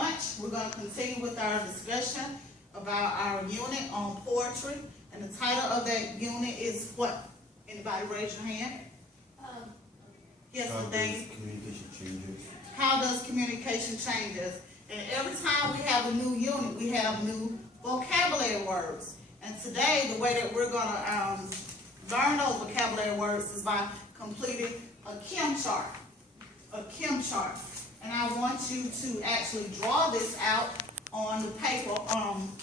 lunch. We're going to continue with our discussion about our unit on poetry. And the title of that unit is what? Anybody raise your hand? Yes, Dave. Communication changes. How does communication change us? And every time we have a new unit, we have new vocabulary words. And today, the way that we're going to learn those vocabulary words is by completing a chem chart. A chem chart. And I want you to actually draw this out on the paper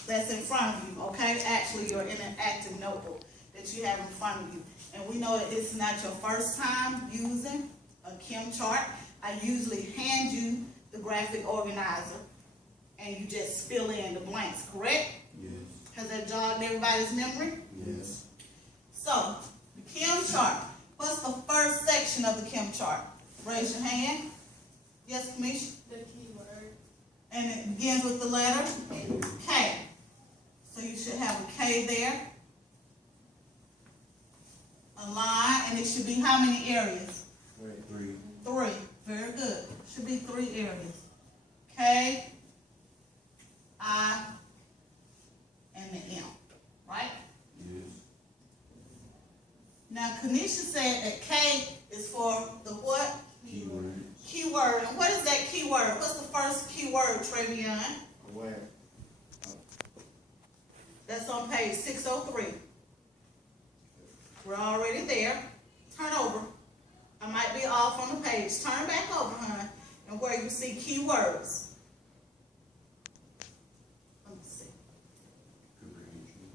that's in front of you, okay? Actually, you're in an active notebook that you have in front of you. And we know that this is not your first time using a chem chart. I usually hand you the graphic organizer and you just fill in the blanks, correct? Yes. Has that jogged everybody's memory? Yes. So, the chem chart. What's the first section of the chem chart? Raise your hand. Yes, Kamisha? The keyword. And it begins with the letter K. So you should have a K there. A line, and it should be how many areas? 3. 3. Very good. Should be 3 areas. K, I, and the M. Right? Yes. Now, Kanisha said that K is for the what? Keyword. Keyword. And what is that keyword? What's the first keyword, Travion? Aware. That's on page 603. We're already there. Turn over. I might be off on the page. Turn back over, hon, and where you see keywords. Let me see. Comprehension.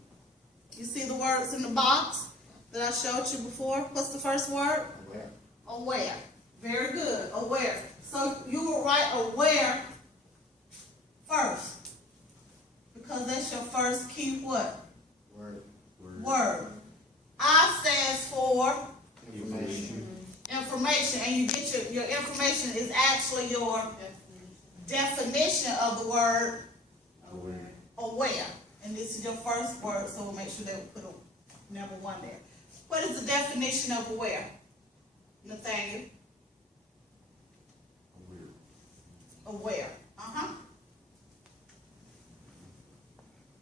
You see the words in the box that I showed you before? What's the first word? Aware. Aware. Very good. Aware. So you will write aware first, because that's your first key what? Word. Word. I stands for Information. information, and you get your information is actually your definition of the word Aware. aware. And this is your first word, so we'll make sure that we put a number 1 there. What is the definition of aware, Nathaniel? Aware.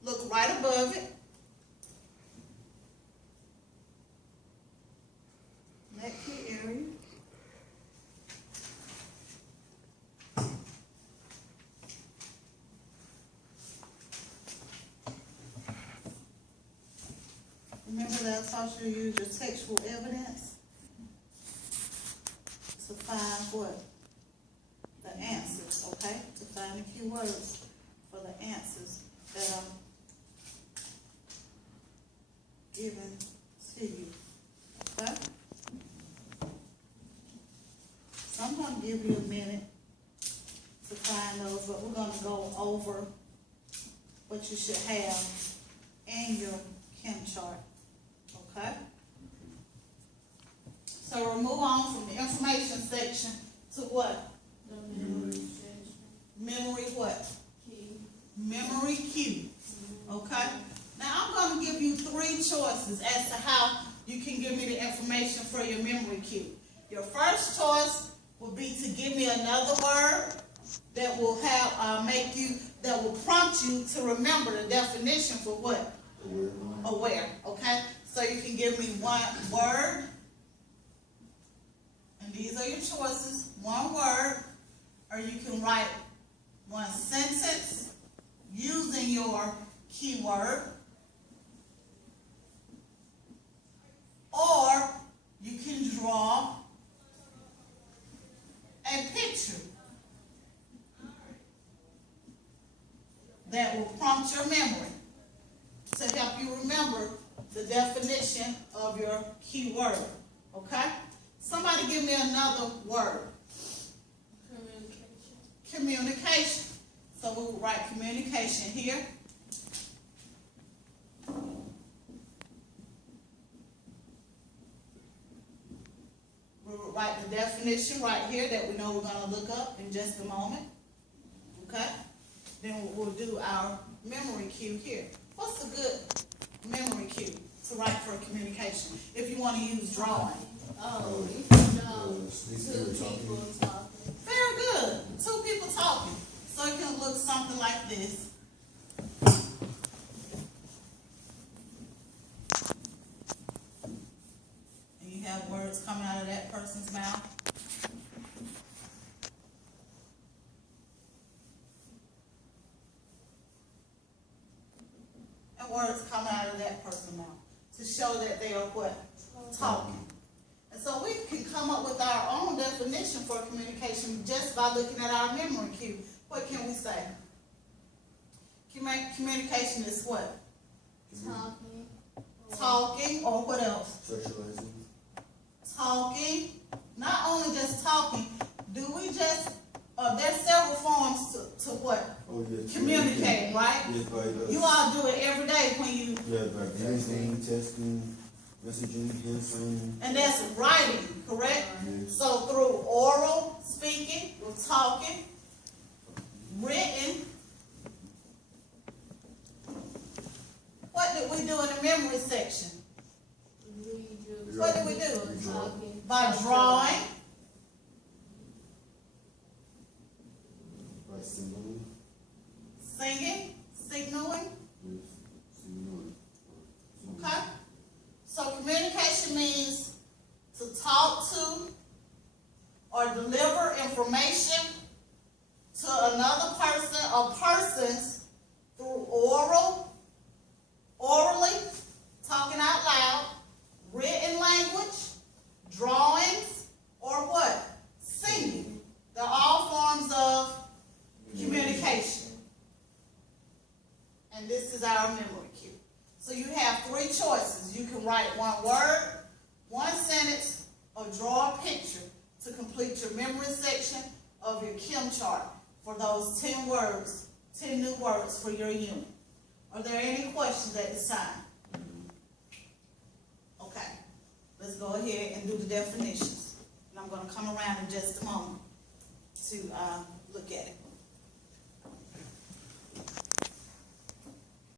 Look right above it. That key area. Remember that I taught you to use your textual evidence to find what? The answers, okay? To find the keywords for the answers that I'm given to you, okay? So I'm going to give you a minute to find those, but we're going to go over what you should have in your chem chart, okay? So we'll move on from the information section to what? The memory section. Memory what? Key. Memory cue. Okay? Now I'm going to give you 3 choices as to how you can give me the information for your memory cue. Your first choice will be to give me another word that will have that will prompt you to remember the definition for what? Aware. Aware. Okay? So you can give me 1 word. And these are your choices. 1 word. Or you can write 1 sentence using your keyword. Or you can draw a picture that will prompt your memory to help you remember the definition of your keyword. Okay? Somebody give me another word. Communication. So we will write communication here. We will write the definition right here that we know we're going to look up in just a moment. Okay? Then we'll do our memory cue here. What's a good memory cue to write for communication if you want to use drawing? Oh, you can know Speak 2 through people talking. talking. Very good. 2 people talking. So it can look this. And you have words coming out of that person's mouth. And words coming out of that person's mouth to show that they are what? Talking. And so we can come up with our own definition for communication just by looking at our memory cue. What can we say? Communication is what? Talking. Talking, or what else? Socializing. Talking. Not only just talking, do we just, there's several forms to what? Oh, yes. Communicate, right? Yes, by the. You all do it every day when you, Yeah, by texting, messaging, answering. and that's writing, correct? Yes. So through oral speaking, with talking, written. What did we do in the memory section? What did we do? Talking. By drawing, By signaling. singing, signaling, Yes. Signaling. okay? So communication means to talk to or deliver information to another person or persons through orally, talking out loud, written language, drawings, or what? Singing. They're all forms of communication. And this is our memory cue. So you have three choices. You can write one word, one sentence, or draw a picture to complete your memory section of your chem chart for those 10 words, 10 new words for your unit. Are there any questions at this time? Okay, let's go ahead and do the definitions. And I'm going to come around in just a moment to look at it.